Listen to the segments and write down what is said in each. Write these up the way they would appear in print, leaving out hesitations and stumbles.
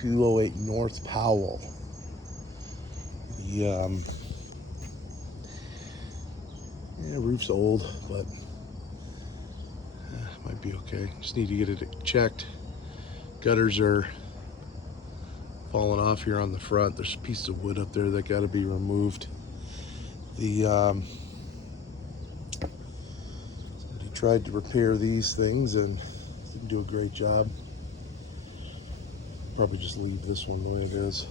208 North Powell. The roof's old, but might be okay. Just need to get it checked. Gutters are falling off here on the front. There's a piece of wood up there that got to be removed. The somebody tried to repair these things and didn't do a great job. Probably just leave this one the way it is.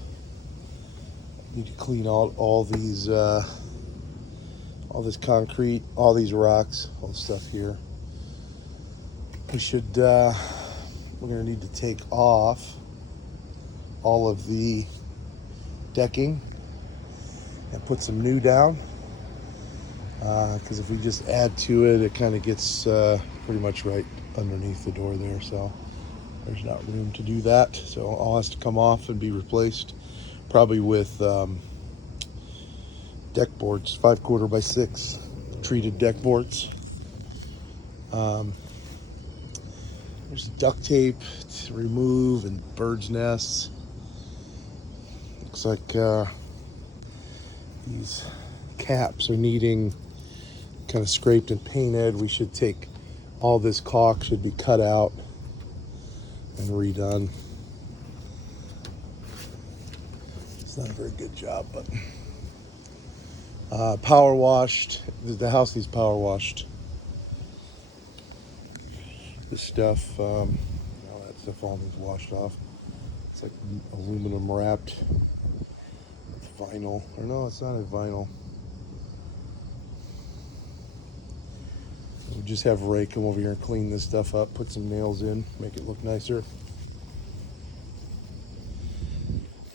Need to clean out all these, all this concrete, all these rocks, all the stuff here. We should, we're gonna need to take off all of the decking and put some new down. Because if we just add to it, it kind of gets pretty much right underneath the door there. So there's not room to do that. So all has to come off and be replaced, probably with deck boards, 5/4 by 6 treated deck boards. There's duct tape to remove and birds' nests. Looks like these caps are needing kind of scraped and painted. We should take all this caulk, should be cut out and redone. It's not a very good job, but power washed. The house needs power washed. This stuff, all that stuff all needs washed off. It's like aluminum wrapped with vinyl. Or no, it's not a vinyl. We'll just have Ray come over here and clean this stuff up, put some nails in, make it look nicer.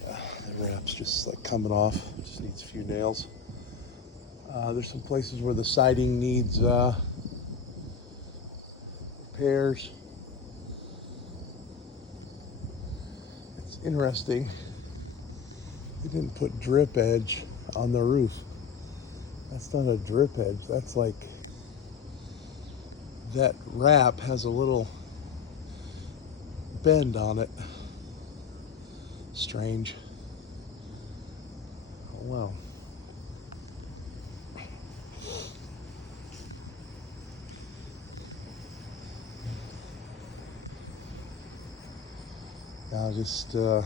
Yeah, the wrap's just like coming off. It just needs a few nails. There's some places where the siding needs repairs. It's interesting. They didn't put drip edge on the roof. That's not a drip edge. That's like, that wrap has a little bend on it. Strange. Oh well. Now just a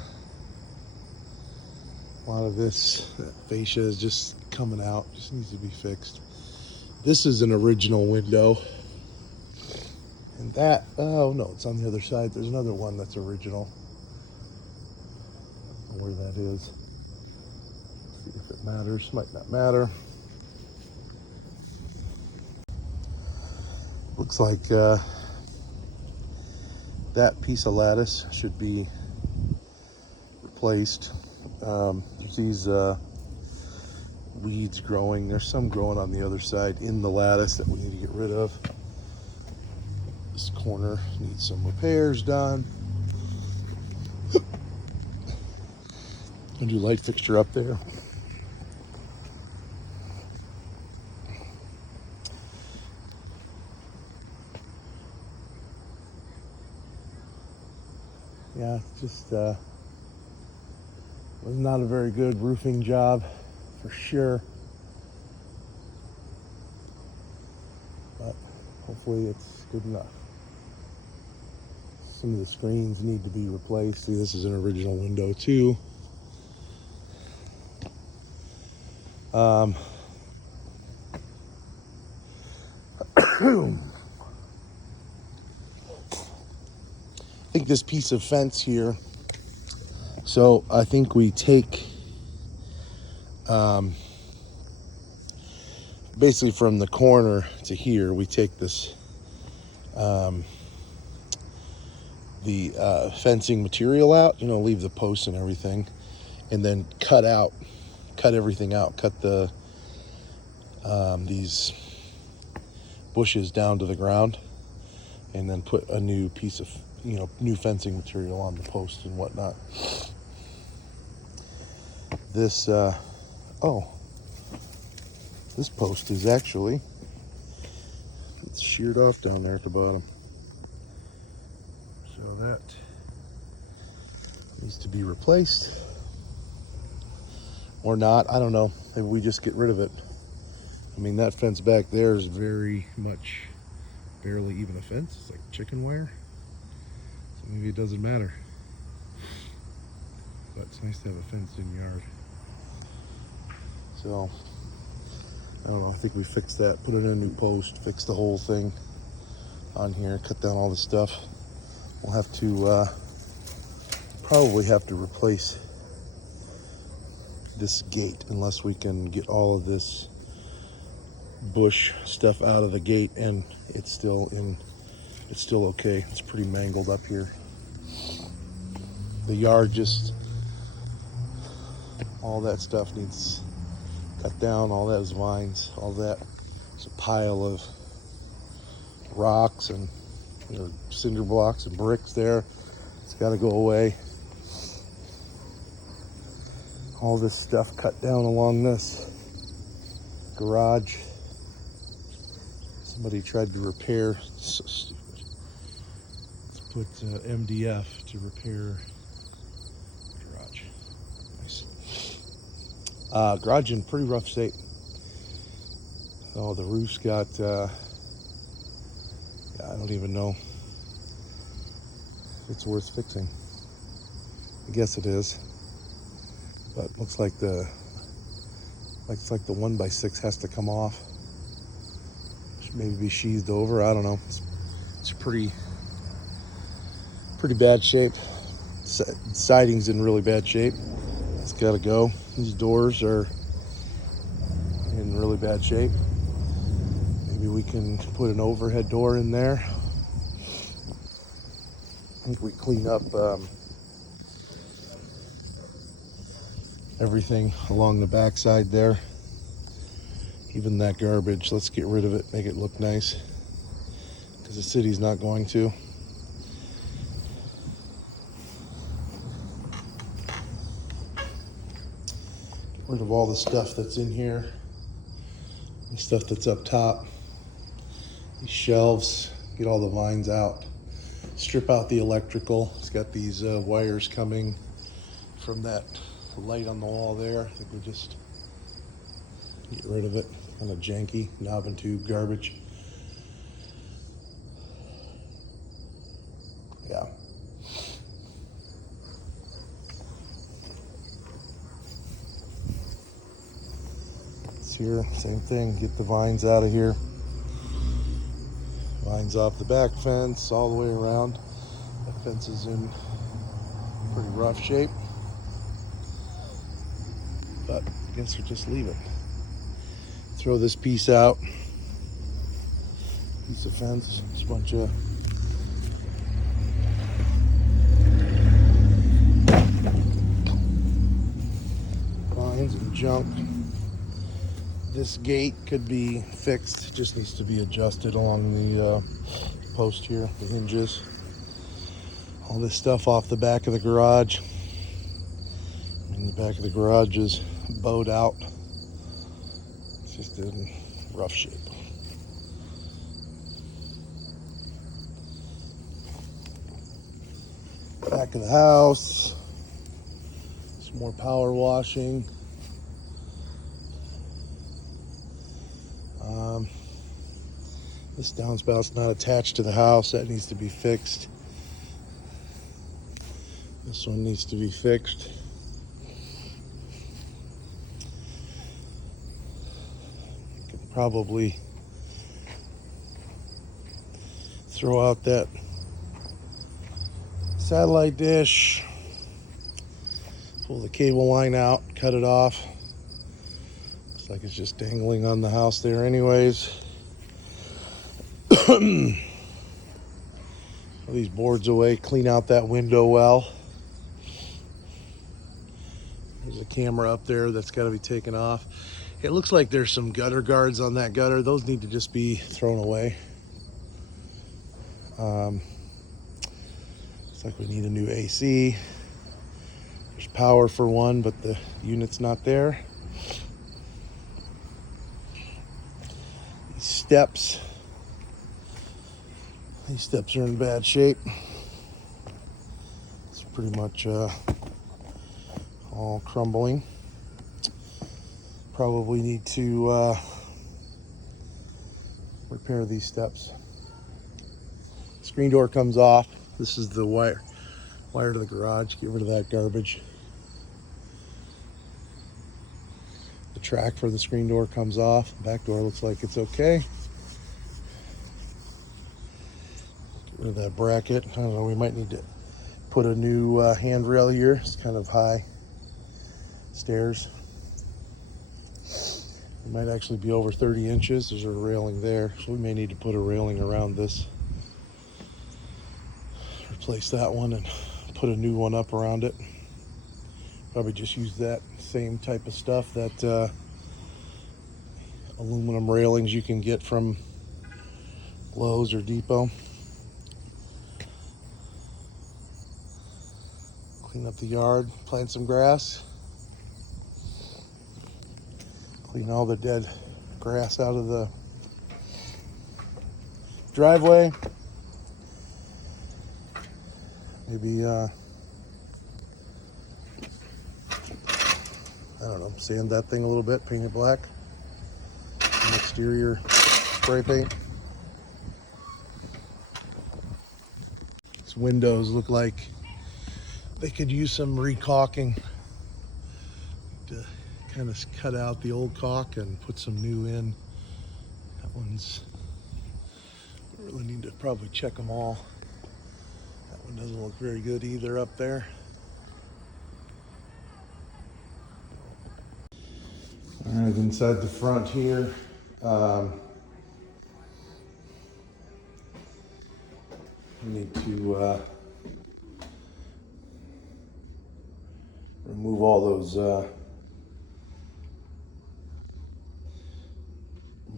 lot of this fascia is just coming out. Just needs to be fixed. This is an original window. And that, oh no, it's on the other side. There's another one that's original. I don't know where that is. See if it matters. Might not matter. Looks like that piece of lattice should be replaced. There's these weeds growing. There's some growing on the other side in the lattice that we need to get rid of. This corner needs some repairs done. A new light fixture up there. Yeah, it's just was not a very good roofing job for sure, but hopefully it's good enough. Some of the screens need to be replaced. See, this is an original window too. I think this piece of fence here, so I think we take basically from the corner to here, we take this the fencing material out, leave the posts and everything, and then cut everything out, cut the these bushes down to the ground, and then put a new piece of new fencing material on the posts and whatnot. This this post is actually, it's sheared off down there at the bottom, so that Needs to be replaced. Or not, I don't know. Maybe we just get rid of it. I mean, that fence back there is very much barely even a fence. It's like chicken wire. So maybe it doesn't matter. But it's nice to have a fenced-in yard. So, I don't know. I think we fixed that. Put in a new post. Fixed the whole thing on here. Cut down all the stuff. We'll have to probably have to replace this gate unless we can get all of this bush stuff out of the gate, and it's still okay. It's pretty mangled up here. The yard, just all that stuff needs cut down. All those vines, all that. It's a pile of rocks and cinder blocks and bricks there. It's got to go away. All this stuff cut down along this garage. Somebody tried to repair. So stupid. Let's put MDF to repair garage. Nice. Garage in pretty rough state. Oh, the roof's got. I don't even know if it's worth fixing. I guess it is. But looks like the 1x6 has to come off. Should maybe be sheathed over. I don't know. It's pretty bad shape. Siding's in really bad shape. It's got to go. These doors are in really bad shape. Maybe we can put an overhead door in there. I think we clean up everything along the backside there. Even that garbage, let's get rid of it, make it look nice, because the city's not going to. Get rid of all the stuff that's in here, the stuff that's up top, these shelves, get all the vines out, strip out the electrical. It's got these wires coming from that light on the wall there. I think we just get rid of it. Kind of janky, knob and tube garbage. Yeah. It's here, same thing. Get the vines out of here. Vines off the back fence, all the way around. That fence is in pretty rough shape. But I guess we'll just leave it. Throw this piece out. Piece of fence. Just a bunch of vines and junk. This gate could be fixed. It just needs to be adjusted along the post here, the hinges. All this stuff off the back of the garage. And the back of the garage is bowed out. It's just in rough shape. Back of the house. Some more power washing. This downspout's not attached to the house. That needs to be fixed. This one needs to be fixed. Could probably throw out that satellite dish, pull the cable line out, cut it off. Looks like it's just dangling on the house there anyways. Pull these boards away, clean out that window well. There's a camera up there that's got to be taken off. It looks like there's some gutter guards on that gutter. Those need to just be thrown away. Looks like we need a new AC. There's power for one, but the unit's not there. These steps are in bad shape. It's pretty much all crumbling. Probably need to repair these steps. Screen door comes off. This is the wire to the garage. Get rid of that garbage. The track for the screen door comes off. Back door looks like it's okay. Get rid of that bracket. I don't know, we might need to put a new handrail here. It's kind of high stairs. It might actually be over 30 inches. There's a railing there, so we may need to put a railing around this. Replace that one and put a new one up around it. Probably just use that same type of stuff, that aluminum railings you can get from Lowe's or Depot. Clean up the yard, plant some grass. Clean all the dead grass out of the driveway. Maybe, I don't know, sand that thing a little bit, paint it black. Some exterior spray paint. These windows look like they could use some recaulking to kind of cut out the old caulk and put some new in. That one's, I really need to probably check them all. That one doesn't look very good either up there. All right, inside the front here, we need to remove all those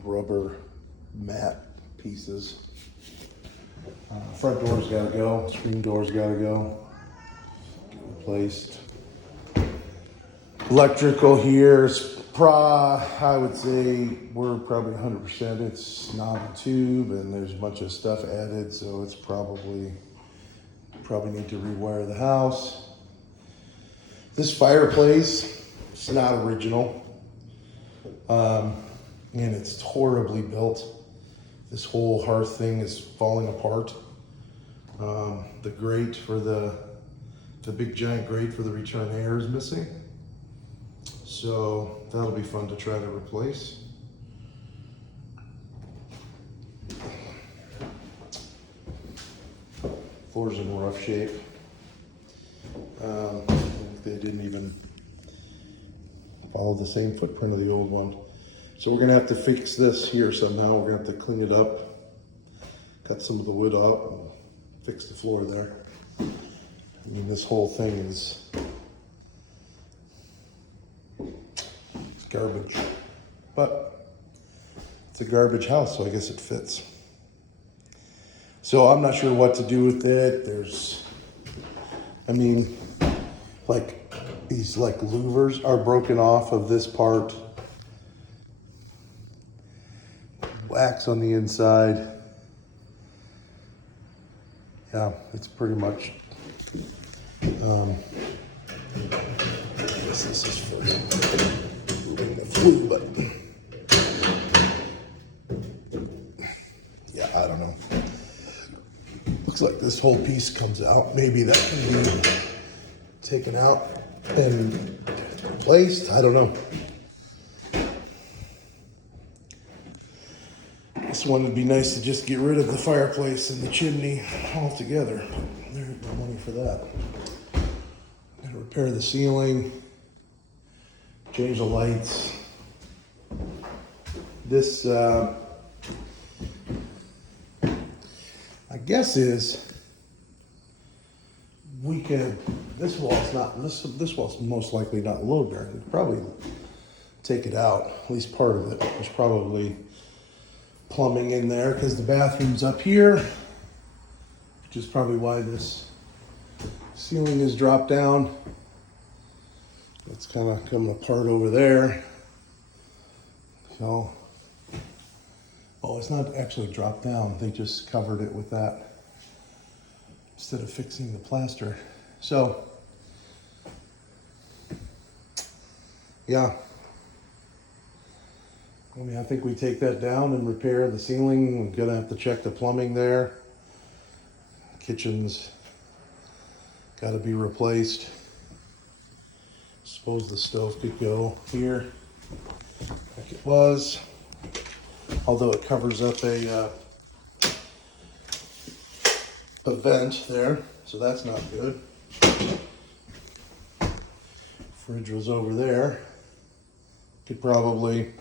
rubber mat pieces. Front door's gotta go, screen door's gotta go, get replaced. Electrical here is I would say we're probably 100%. It's knob and tube, and there's a bunch of stuff added, so it's probably need to rewire the house. This fireplace, it's not original, and it's horribly built. This whole hearth thing is falling apart. The grate for the big giant grate for the return air is missing. So that'll be fun to try to replace. Floor's in rough shape. They didn't even follow the same footprint of the old one. So we're gonna have to fix this here somehow. We're gonna have to clean it up, cut some of the wood out, and fix the floor there. I mean, this whole thing is garbage, but it's a garbage house, so I guess it fits. So I'm not sure what to do with it. I mean, like these louvers are broken off of this part. Wax on the inside. Yeah, it's pretty much, I guess this is for moving the flue, but yeah, I don't know. Looks like this whole piece comes out. Maybe that can be taken out and replaced. I don't know. This one would be nice to just get rid of the fireplace and the chimney altogether. There's no money for that. Gotta repair the ceiling, change the lights. This, my guess is this wall's most likely not load bearing. We'd probably take it out, at least part of it. There's probably plumbing in there because the bathroom's up here, which is probably why this ceiling is dropped down. It's kind of coming apart over there. So, oh, it's not actually dropped down. They just covered it with that instead of fixing the plaster. So yeah. I mean, I think we take that down and repair the ceiling. We're gonna have to check the plumbing there. Kitchen's gotta be replaced. Suppose the stove could go here like it was, although it covers up a vent there, so that's not good. Fridge was over there. Could probably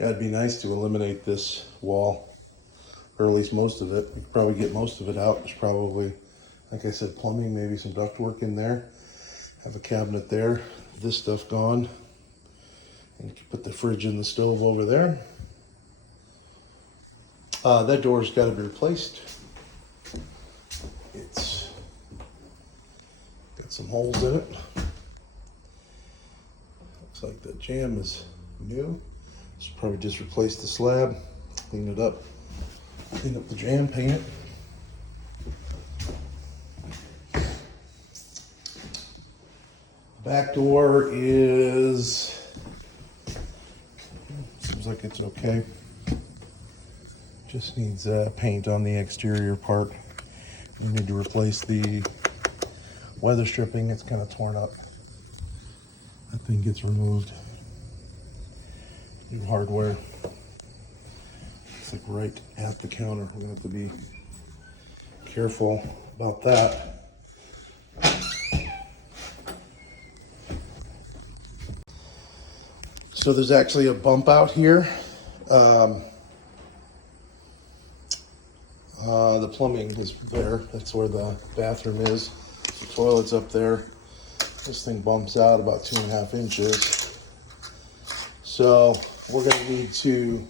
it'd be nice to eliminate this wall, or at least most of it. You could probably get most of it out. There's probably, like I said, plumbing, maybe some ductwork in there. Have a cabinet there. This stuff gone. And you can put the fridge and the stove over there. That door's got to be replaced. It's got some holes in it. Looks like the jamb is new. Should probably just replace the slab, clean it up, clean up the jamb, paint it. The back door seems like it's okay. Just needs paint on the exterior part. We need to replace the weather stripping. It's kind of torn up. That thing gets removed. New hardware. It's like right at the counter. We're gonna have to be careful about that. So there's actually a bump out here. The plumbing is there. That's where the bathroom is. The toilet's up there. This thing bumps out about 2.5 inches. So we're going to need to,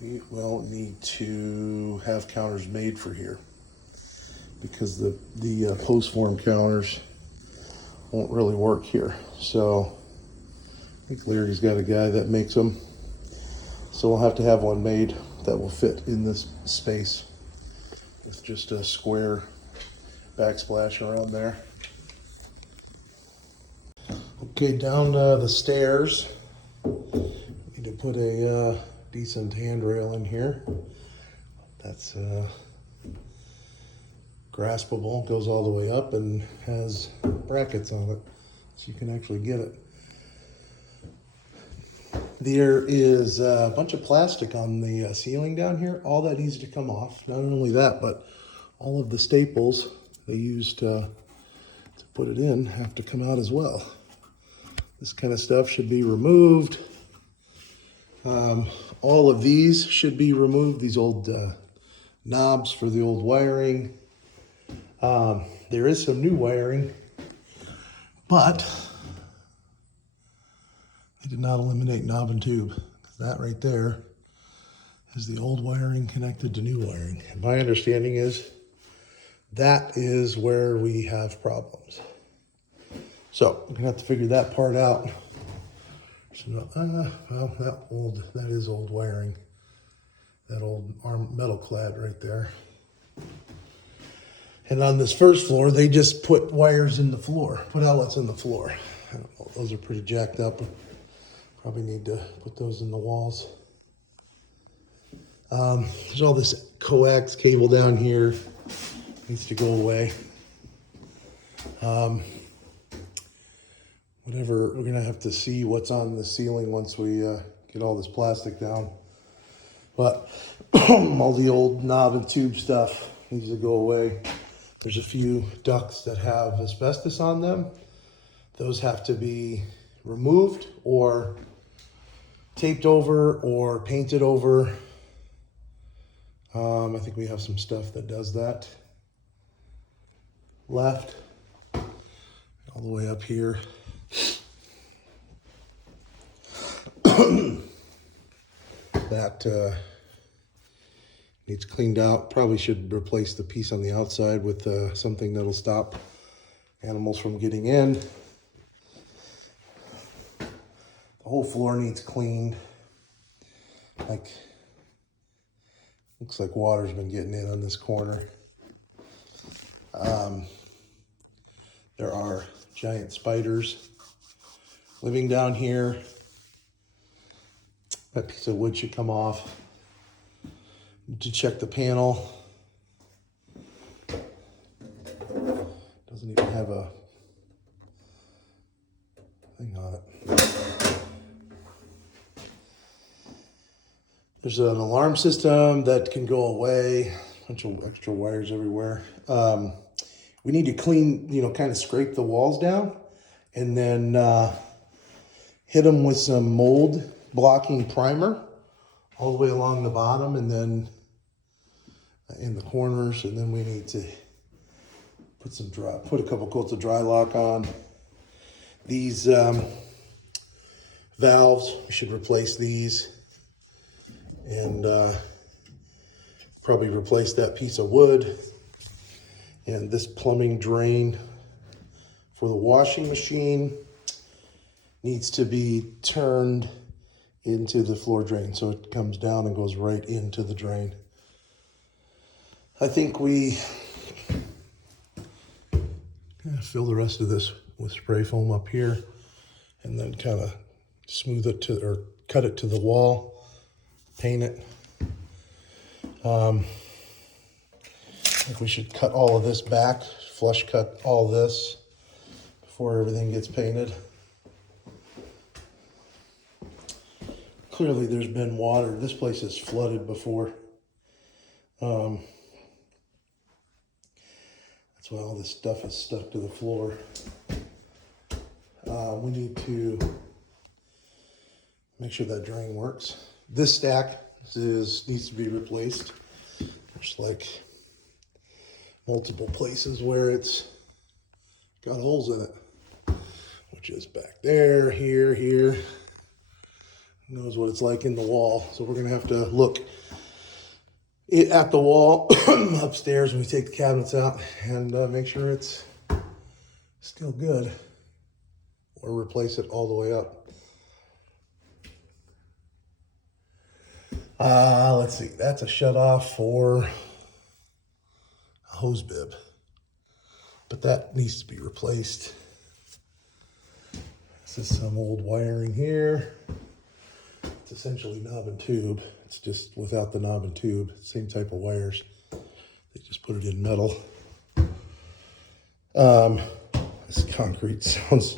we will need to have counters made for here, because the post form counters won't really work here. So I think Larry's got a guy that makes them. So we'll have to have one made that will fit in this space with just a square backsplash around there. Okay, down the stairs. Need to put a decent handrail in here. That's graspable, goes all the way up and has brackets on it, so you can actually get it. There is a bunch of plastic on the ceiling down here. All that needs to come off. Not only that, but all of the staples they used to put it in have to come out as well. This kind of stuff should be removed. All of these should be removed. These old knobs for the old wiring. There is some new wiring, but I did not eliminate knob and tube. That right there is the old wiring connected to new wiring. And my understanding is that is where we have problems. So we're gonna have to figure that part out. So, well, that is old wiring. That old metal clad right there. And on this first floor, they just put wires in the floor, put outlets in the floor. I don't know, those are pretty jacked up. Probably need to put those in the walls. There's all this coax cable down here. Needs to go away. Whatever, we're gonna have to see what's on the ceiling once we get all this plastic down. But all the old knob and tube stuff needs to go away. There's a few ducts that have asbestos on them. Those have to be removed or taped over or painted over. I think we have some stuff that does that left. All the way up here. That needs cleaned out. Probably should replace the piece on the outside with something that'll stop animals from getting in. The whole floor needs cleaned. Like, looks like water's been getting in on this corner. There are giant spiders living down here. That piece of wood should come off. To check the panel. Doesn't even have a thing on it. There's an alarm system that can go away. A bunch of extra wires everywhere. We need to clean, kind of scrape the walls down and then hit them with some mold blocking primer all the way along the bottom and then in the corners. And then we need to put a couple coats of dry lock on. These valves, we should replace these and probably replace that piece of wood. And this plumbing drain for the washing machine needs to be turned into the floor drain so it comes down and goes right into the drain. I think we fill the rest of this with spray foam up here and then kind of smooth it or cut it to the wall, paint it. I think we should cut all of this back, flush cut all this before everything gets painted. Clearly there's been water. This place is flooded before. That's why all this stuff is stuck to the floor. We need to make sure that drain works. This stack needs to be replaced. There's like multiple places where it's got holes in it, which is back there, here. Who knows what it's like in the wall. So we're gonna have to look at the wall upstairs when we take the cabinets out and make sure it's still good or replace it all the way up. Let's see, that's a shut off for a hose bib, but that needs to be replaced. This is some old wiring here. It's essentially knob and tube. It's just without the knob and tube, same type of wires. They just put it in metal. This concrete sounds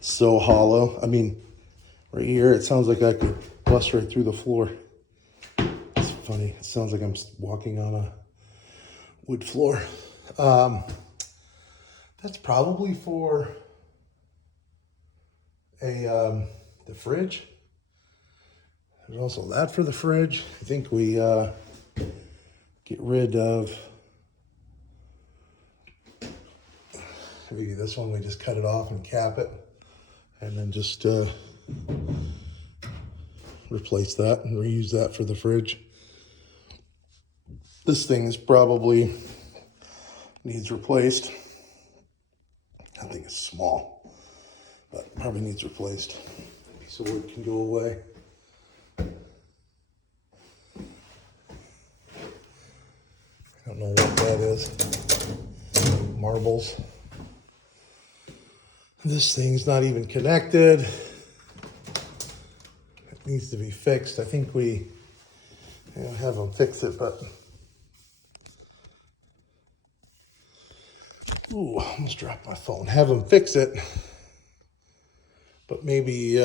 so hollow. I mean, right here, it sounds like I could bust right through the floor. It's funny. It sounds like I'm walking on a wood floor. That's probably for the fridge. There's also that for the fridge. I think we get rid of maybe this one. We just cut it off and cap it, and then just replace that and reuse that for the fridge. This thing is probably needs replaced. I think it's small, but probably needs replaced. A piece of wood can go away. I don't know what that is. Marbles. This thing's not even connected. It needs to be fixed. I think we have them fix it, but ooh, I almost dropped my phone. Have them fix it, but maybe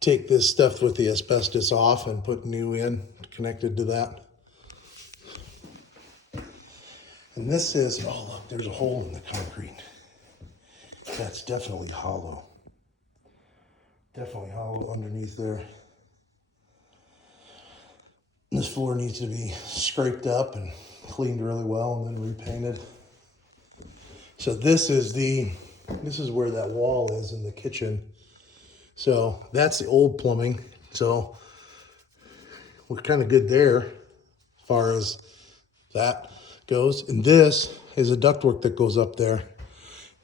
take this stuff with the asbestos off and put new in connected to that. And this is, oh look, there's a hole in the concrete. That's definitely hollow. Definitely hollow underneath there. This floor needs to be scraped up and cleaned really well and then repainted. So this is where that wall is in the kitchen. So that's the old plumbing. So we're kind of good there as far as that goes. And this is a ductwork that goes up there.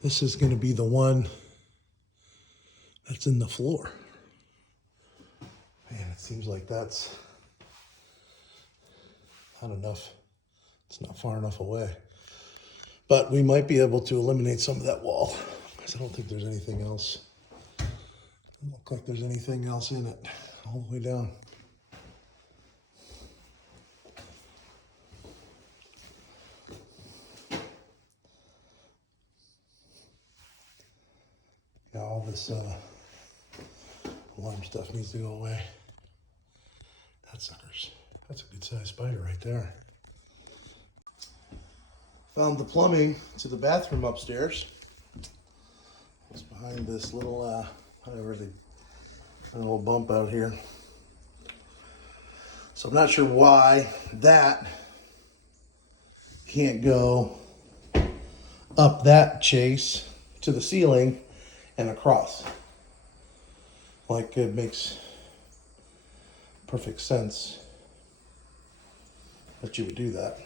This is going to be the one that's in the floor. Man, it seems like that's not enough It's not far enough away. But we might be able to eliminate some of that wall, because I don't think there's anything else. Doesn't look like there's anything else in it all the way down. Yeah, all this alarm stuff needs to go away. That's a good sized spider right there. Found the plumbing to the bathroom upstairs. It's behind this little, a little bump out here. So I'm not sure why that can't go up that chase to the ceiling and across. Like, it makes perfect sense that you would do that.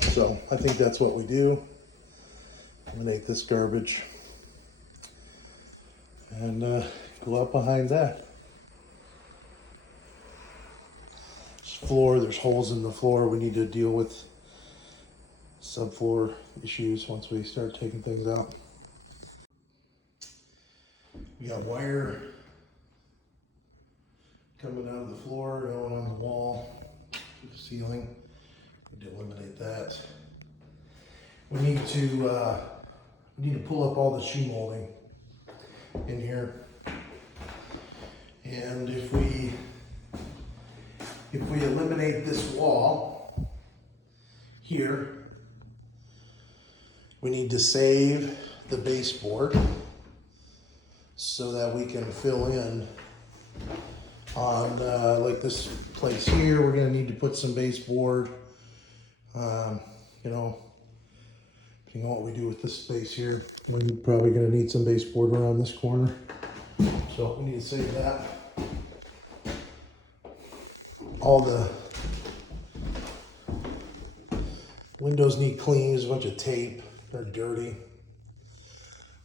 So I think that's what we do. Eliminate this garbage and go up behind that. Floor, there's holes in the floor. We need to deal with subfloor issues once we start taking things out. We got wire coming out of the floor, going on the wall to the ceiling. We need to eliminate that. We need to pull up all the shoe molding in here. And if we eliminate this wall here, we need to save the baseboard so that we can fill in on like this place here. We're going to need to put some baseboard, you know, depending on what we do with this space here. We're probably going to need some baseboard around this corner, so we need to save that. All the windows need clean. There's a bunch of tape. They're dirty.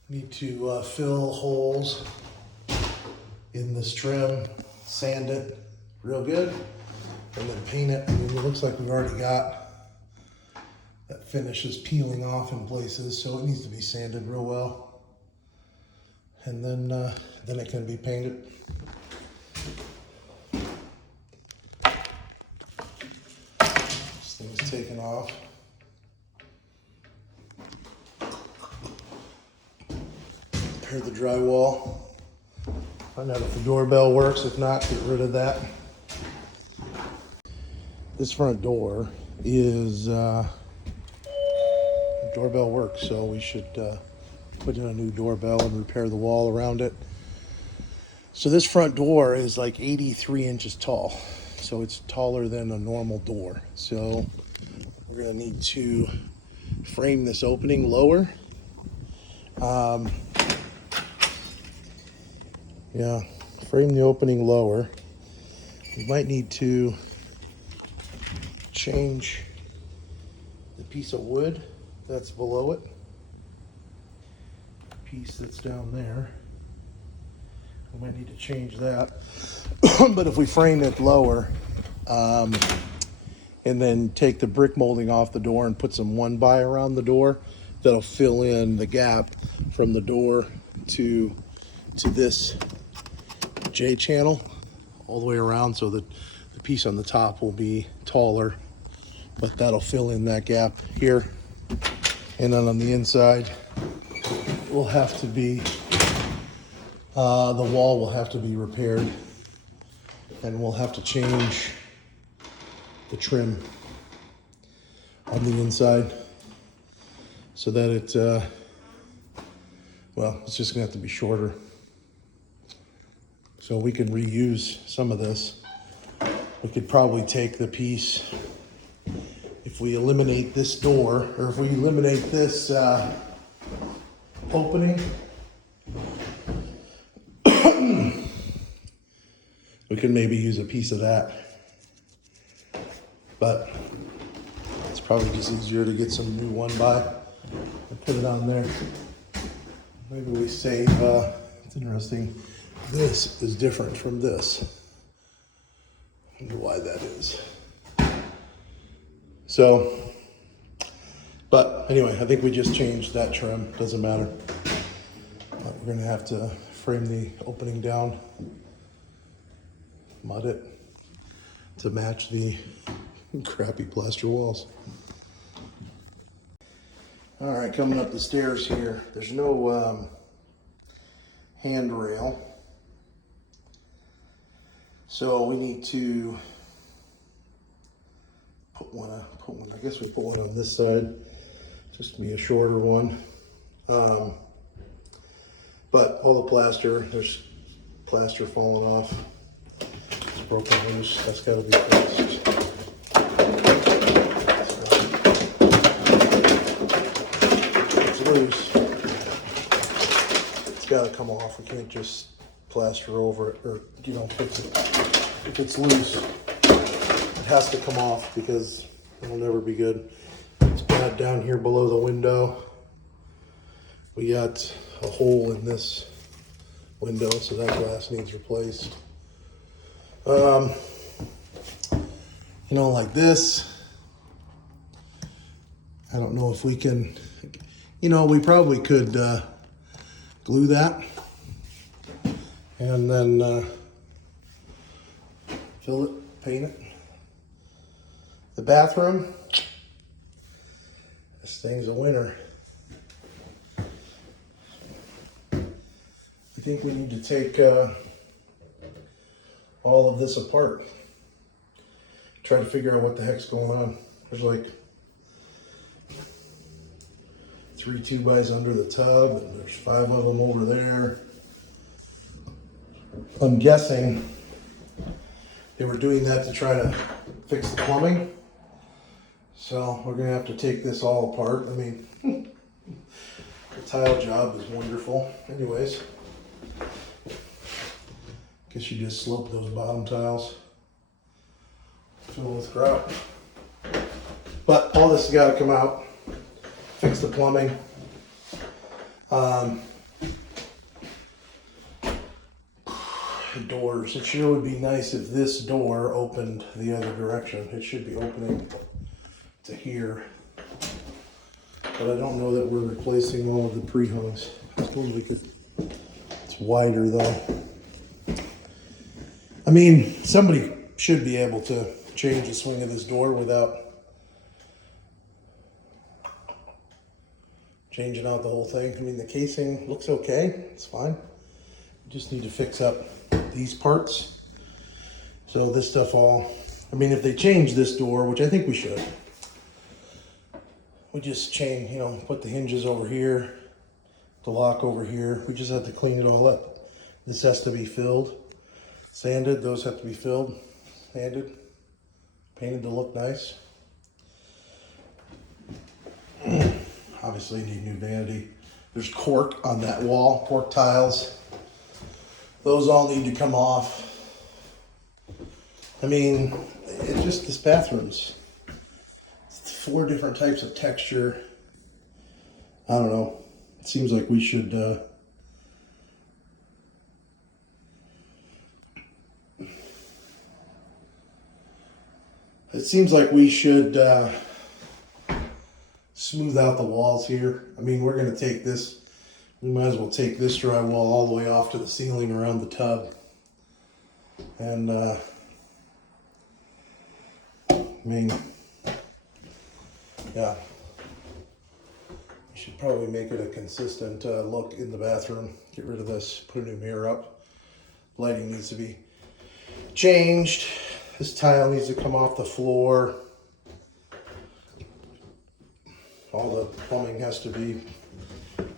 Need to fill holes in this trim, sand it real good, and then paint it. I mean, it looks like we've already got that finish is peeling off in places, so it needs to be sanded real well. And then it can be painted. This thing's taken off. Repair the drywall. Find out if the doorbell works. If not, get rid of that. This front door is the doorbell works, so we should put in a new doorbell and repair the wall around it. So this front door is like 83 inches tall, so it's taller than a normal door. So we're gonna need to frame this opening lower. Yeah, frame the opening lower. We might need to change the piece of wood that's below it. The piece that's down there. We might need to change that. But if we frame it lower, and then take the brick molding off the door and put some 1x around the door, that'll fill in the gap from the door to this J channel all the way around, so that the piece on the top will be taller, but that'll fill in that gap here. And then on the inside will have to be the wall will have to be repaired, and we'll have to change the trim on the inside so that it's just gonna have to be shorter. So we can reuse some of this. We could probably take the piece, if we eliminate this door, or if we eliminate this opening, we could maybe use a piece of that. But it's probably just easier to get some new 1x and put it on there. Maybe we save, it's interesting. This is different from this. I wonder why that is. So, but anyway, I think we just changed that trim. Doesn't matter. But we're gonna have to frame the opening down, mud it to match the crappy plaster walls. All right, coming up the stairs here, there's no handrail. So we need to put one, I guess we put one on this side, just to be a shorter one. But all the plaster, there's plaster falling off. It's broken loose, that's gotta be fixed. It's loose. It's gotta come off. We can't just plaster over it or, fix it. If it's loose, it has to come off because it'll never be good. It's bad down here below the window. We got a hole in this window, so that glass needs replaced. Like this, I don't know if we can, we probably could glue that and then fill it, paint it. The bathroom, this thing's a winner. I think we need to take all of this apart. Try to figure out what the heck's going on. There's like 3 2x under the tub, and there's 5 of them over there. I'm guessing they were doing that to try to fix the plumbing. So we're gonna have to take this all apart. I mean, the tile job is wonderful. Anyways, guess you just slope those bottom tiles, fill with crap. But all this has got to come out. Fix the plumbing. The doors. It sure would be nice if this door opened the other direction. It should be opening to here. But I don't know that we're replacing all of the pre-hungs. I suppose we could. It's wider though. I mean, somebody should be able to change the swing of this door without changing out the whole thing. I mean, the casing looks okay. It's fine. We just need to fix up these parts. So this stuff all, I mean, if they change this door, which I think we should, we just change, put the hinges over here, the lock over here. We just have to clean it all up. This has to be filled, sanded. Those have to be filled, sanded, painted to look nice. Obviously need new vanity. There's cork on that wall, cork tiles. Those all need to come off. I mean, it's just this bathroom's 4 different types of texture. I don't know. It seems like we should smooth out the walls here. I mean, we're going to take this, we might as well take this drywall all the way off to the ceiling around the tub. And, I mean, yeah, we should probably make it a consistent look in the bathroom. Get rid of this, put a new mirror up. Lighting needs to be changed. This tile needs to come off the floor. All the plumbing has to be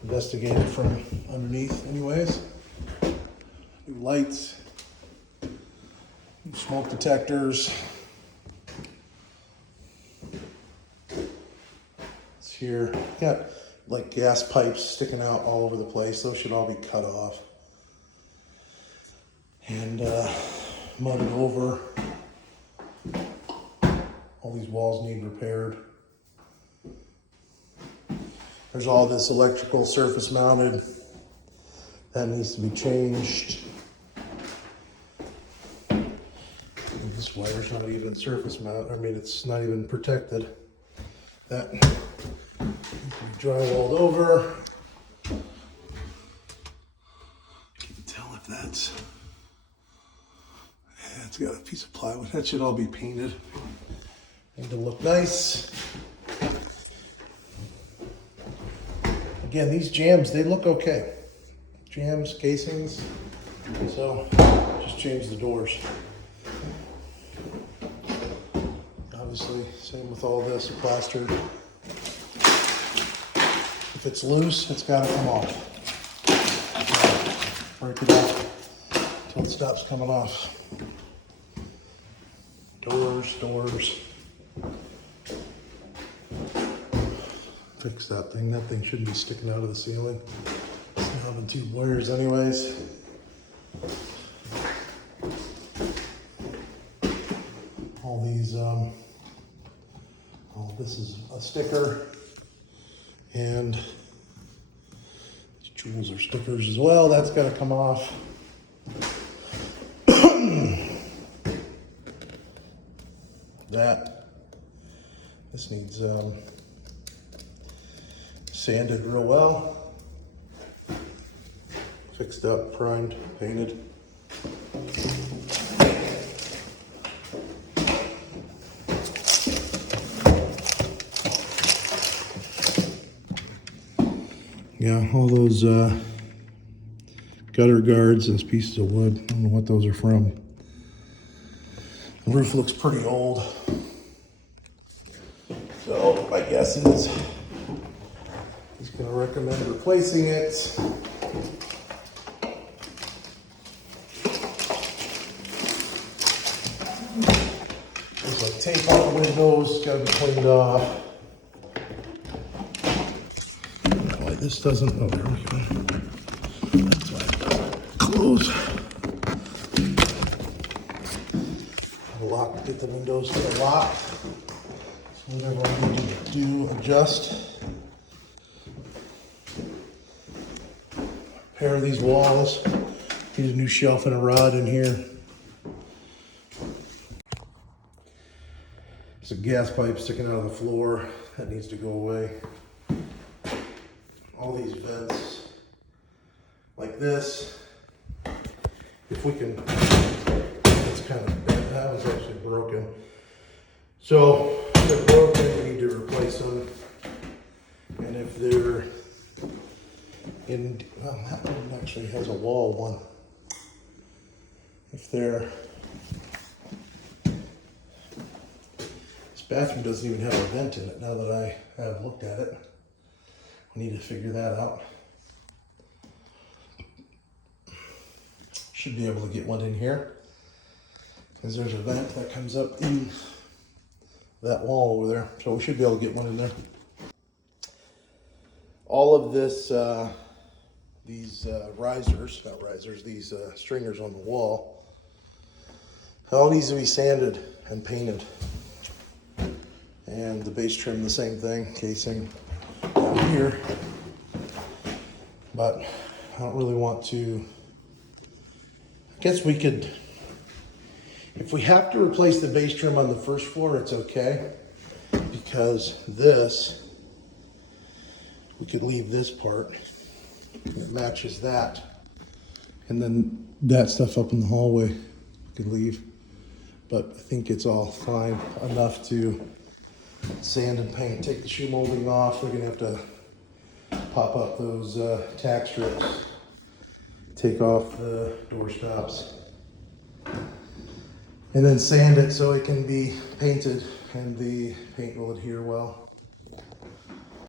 investigated from underneath anyways. New lights, new smoke detectors. It's here. Got like gas pipes sticking out all over the place. Those should all be cut off. And mudded over. All these walls need repaired. There's all this electrical surface mounted. That needs to be changed. And this wire's not even surface mounted. I mean, it's not even protected. That needs to be drywalled over. Can't tell if that's, yeah, it's got a piece of plywood. That should all be painted and to look nice. Again, these jambs, they look okay. Jambs, casings, so just change the doors. Obviously, same with all this plaster. If it's loose, it's got to come off. Break it off until it stops coming off. Doors. Fix that thing. That thing shouldn't be sticking out of the ceiling. It's not having two wires anyways. All these, this is a sticker, and these jewels are stickers as well. That's got to come off. This needs sanded real well, fixed up, primed, painted. Yeah, all those gutter guards and pieces of wood, I don't know what those are from. The roof looks pretty old. So my guess is he's going to recommend replacing it. There's like tape on the windows, got to be cleaned off. This doesn't, oh, there we go. Close. Lock, get the windows to the lock. So whatever I need to do, adjust. Repair these walls. Need a new shelf and a rod in here. There's a gas pipe sticking out of the floor. That needs to go away. All these vents like this, if we can, it's kind of bent. That was actually broken. So if they're broken, we need to replace them. And if they're in, well, that one actually has a wall one. If they're, this bathroom doesn't even have a vent in it now that I have looked at it. We need to figure that out. Should be able to get one in here, because there's a vent that comes up in that wall over there. So we should be able to get one in there. All of this, these risers, not risers, these stringers on the wall, all needs to be sanded and painted. And the base trim, the same thing, casing down here. But I don't really want to, I guess we could, if we have to replace the base trim on the first floor, it's okay. Because this, we could leave this part that matches that. And then that stuff up in the hallway, we could leave. But I think it's all fine enough to sand and paint. Take the shoe molding off. We're gonna have to pop up those tack strips. Take off the door stops. And then sand it so it can be painted and the paint will adhere well.